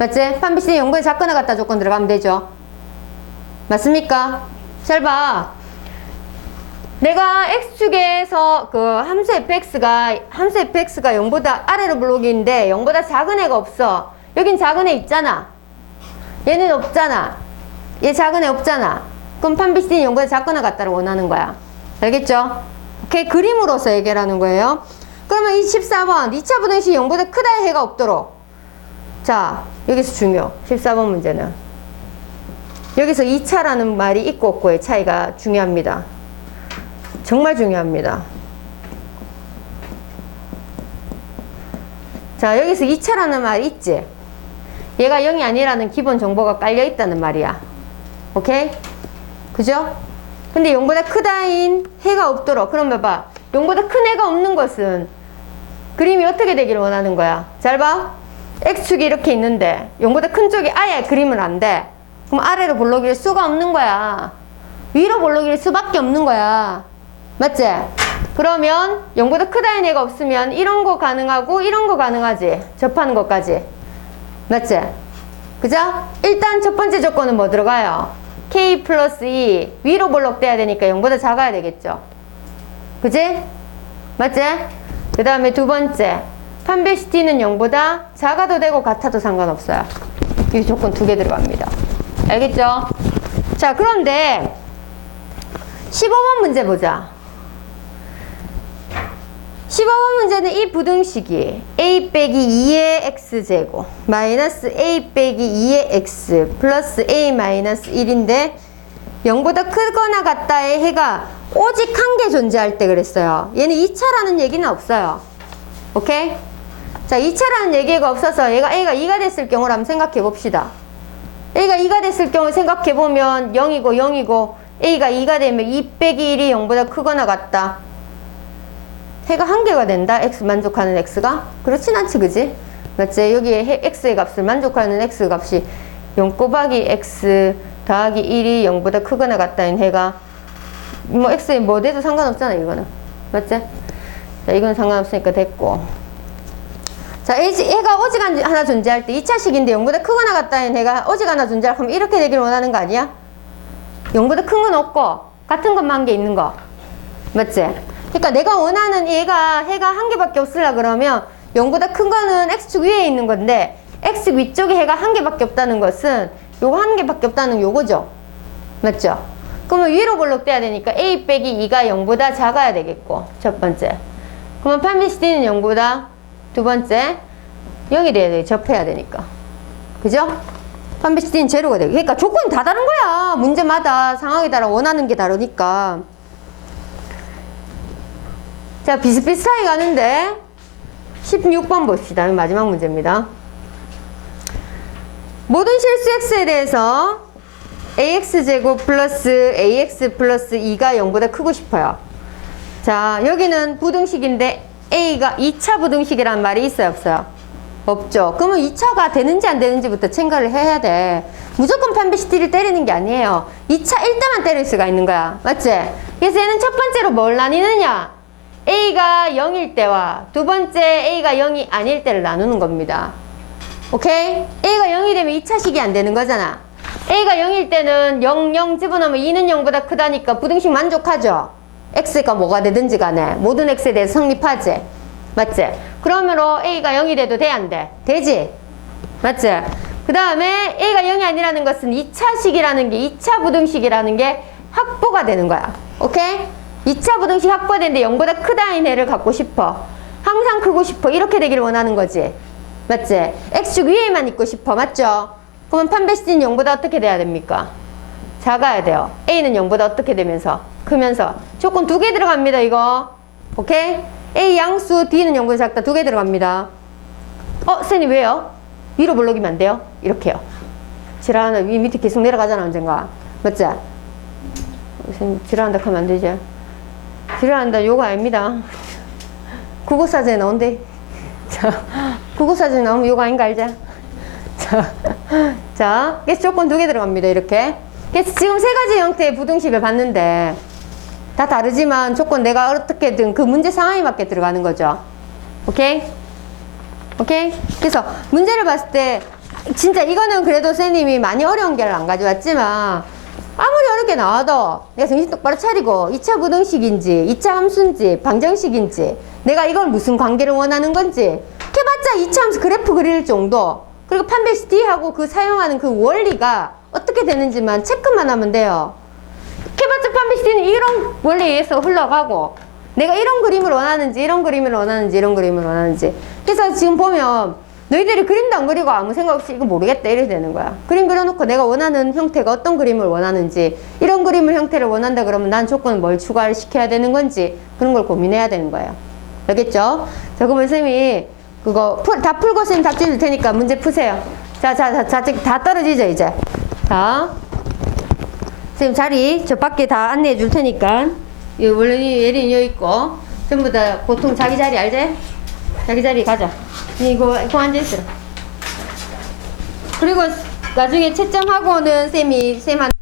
맞지? 판비씨 연구에 작거나 같다 조건 들어가면 되죠. 맞습니까? 잘 봐. 내가 x축에서 그 함수 fx가 함수 fx가 0보다 아래로 블록인데 0보다 작은 애가 없어. 여긴 작은 애 있잖아. 얘는 없잖아. 얘 작은 애 없잖아. 그럼 판비씨는 0보다 작거나 같다를 원하는 거야. 알겠죠? 오케이 그림으로서 얘기하는 거예요. 그러면 이 14번 2차 부등식 0보다 크다의 해가 없도록 자 여기서 중요 14번 문제는 여기서 2차라는 말이 있고 없고의 차이가 중요합니다. 정말 중요합니다. 자, 여기서 2차라는 말이 있지? 얘가 0이 아니라는 기본 정보가 깔려 있다는 말이야. 오케이? 그죠? 근데 0보다 크다인 해가 없도록. 그럼 봐봐. 0보다 큰 해가 없는 것은 그림이 어떻게 되기를 원하는 거야? 잘 봐. X축이 이렇게 있는데 0보다 큰 쪽이 아예 그림은 안 돼. 그럼 아래로 볼록일 수가 없는 거야. 위로 볼록일 수밖에 없는 거야. 맞지? 그러면 0보다 크다인 애가 없으면 이런 거 가능하고 이런 거 가능하지. 접하는 것까지. 맞지? 그죠? 일단 첫 번째 조건은 뭐 들어가요? K 플러스 2 위로 볼록돼야 되니까 0보다 작아야 되겠죠. 그지? 맞지? 그 다음에 두 번째 판베시티는 0보다 작아도 되고 같아도 상관없어요. 이 조건 두 개 들어갑니다. 알겠죠? 자 그런데 15번 문제 보자. 15번 문제는 이 부등식이 a 빼기 2의 x제곱 마이너스 a 빼기 2의 x 플러스 a 마이너스 1인데 0보다 크거나 같다의 해가 오직 한 개 존재할 때 그랬어요. 얘는 2차라는 얘기는 없어요. 오케이? 자, 2차라는 얘기가 없어서 얘가 a가 2가 됐을 경우를 한번 생각해 봅시다. a가 2가 됐을 경우 생각해 보면 0이고 0이고 a가 2가 되면 2 빼기 1이 0보다 크거나 같다. 해가 한 개가 된다. x 만족하는 x가 그렇진 않지, 그지? 맞지? 여기에 해- x의 값을 만족하는 x 값이 0 곱하기 x 더하기 1이 0보다 크거나 같다는 해가 뭐 x에 뭐 돼도 상관없잖아, 이거는. 맞지? 자, 이건 상관없으니까 됐고. 자, 애- 애가 한- 하나 존재할 때 2차식인데 0보다 크거나 같다는 애가 오직 하나 존재할 그럼 이렇게 되기를 원하는 거 아니야? 0보다 큰 건 없고 같은 것만 한개 있는 거. 맞지? 그러니까 내가 원하는 얘가 해가 한 개밖에 없으려 그러면 0보다 큰 거는 x축 위에 있는 건데 x 위쪽에 해가 한 개밖에 없다는 것은 요거 한 개밖에 없다는 요거죠. 맞죠? 그러면 위로 볼록돼야 되니까 a 빼기 2가 0보다 작아야 되겠고 첫 번째. 그러면 판비시티는 0보다 두 번째 0이 돼야 돼. 접해야 되니까. 그죠? 판비시티는 제로가 되고 그러니까 조건이 다 다른 거야. 문제마다 상황에 따라 원하는 게 다르니까. 자, 비슷비슷하게 가는데 16번 봅시다. 마지막 문제입니다. 모든 실수 x에 대해서 ax제곱 플러스 ax 플러스 2가 0보다 크고 싶어요. 자, 여기는 부등식인데 a가 2차 부등식이란 말이 있어요, 없어요? 없죠. 그러면 2차가 되는지 안 되는지부터 생각을 해야 돼. 무조건 판비시티를 때리는 게 아니에요. 2차 1대만 때릴 수가 있는 거야. 맞지? 그래서 얘는 첫 번째로 뭘 나뉘느냐? A가 0일 때와 두 번째 A가 0이 아닐 때를 나누는 겁니다. 오케이? A가 0이 되면 2차식이 안 되는 거잖아. A가 0일 때는 0, 0 집어넣으면 2는 0보다 크다니까 부등식 만족하죠? X가 뭐가 되든지 간에 모든 X에 대해서 성립하지? 맞지? 그러므로 A가 0이 돼도 돼, 안 돼? 되지? 맞지? 그 다음에 A가 0이 아니라는 것은 2차식이라는 게 2차 부등식이라는 게 확보가 되는 거야. 오케이? 2차 부등식 확보되는데 0보다 크다인 애를 갖고 싶어. 항상 크고 싶어. 이렇게 되기를 원하는 거지. 맞지? X축 위에만 있고 싶어. 맞죠? 그러면 판베시티는 0보다 어떻게 돼야 됩니까? 작아야 돼요. A는 0보다 어떻게 되면서? 크면서. 조건 두 개 들어갑니다, 이거. 오케이? A 양수, D는 0보다 작다. 두 개 들어갑니다. 어, 선생님 왜요? 위로 볼록이면 안 돼요? 이렇게요. 지랄하는 위 밑에 계속 내려가잖아, 언젠가. 맞지? 선생님 지랄한다 하면 안 되지? 지랄한다 요거 아닙니다. 국어사전에 나온대. 자, 국어사전에 나오면 요거 아닌가 알자? 자, 자, 그래서 조건 두 개 들어갑니다. 이렇게. 그래서 지금 세 가지 형태의 부등식을 봤는데 다 다르지만 조건 내가 어떻게든 그 문제 상황에 맞게 들어가는 거죠. 오케이? 오케이? 그래서 문제를 봤을 때 진짜 이거는 그래도 선생님이 많이 어려운 게를 안 가져왔지만 아무리 어렵게 나와도 내가 정신 똑바로 차리고 2차 부등식인지 2차 함수인지 방정식인지 내가 이걸 무슨 관계를 원하는 건지 해봤자 2차 함수 그래프 그릴 정도 그리고 판별식 D하고 그 사용하는 그 원리가 어떻게 되는지만 체크만 하면 돼요 판별식 D는 이런 원리에 의해서 흘러가고 내가 이런 그림을 원하는지 이런 그림을 원하는지 이런 그림을 원하는지. 그래서 지금 보면 너희들이 그림도 안 그리고 아무 생각 없이 이거 모르겠다 이래 되는 거야. 그림 그려놓고 내가 원하는 형태가 어떤 그림을 원하는지 이런 그림을 형태를 원한다 그러면 난 조건 뭘 추가를 시켜야 되는 건지 그런 걸 고민해야 되는 거예요 알겠죠? 자 그러면 선생님이 그거 풀, 다 풀고 선생님 답지 줄 테니까 문제 푸세요. 자자자자 다 떨어지죠 이제. 자 선생님 자리 저 밖에 다 안내해 줄 테니까. 이 원래 예린이 여기 있고 전부 다 보통 자기 자리 알지? 자기 자리 가자. 이거 이거 앉아 있어. 그리고 나중에 채점하고는 쌤이 쌤한테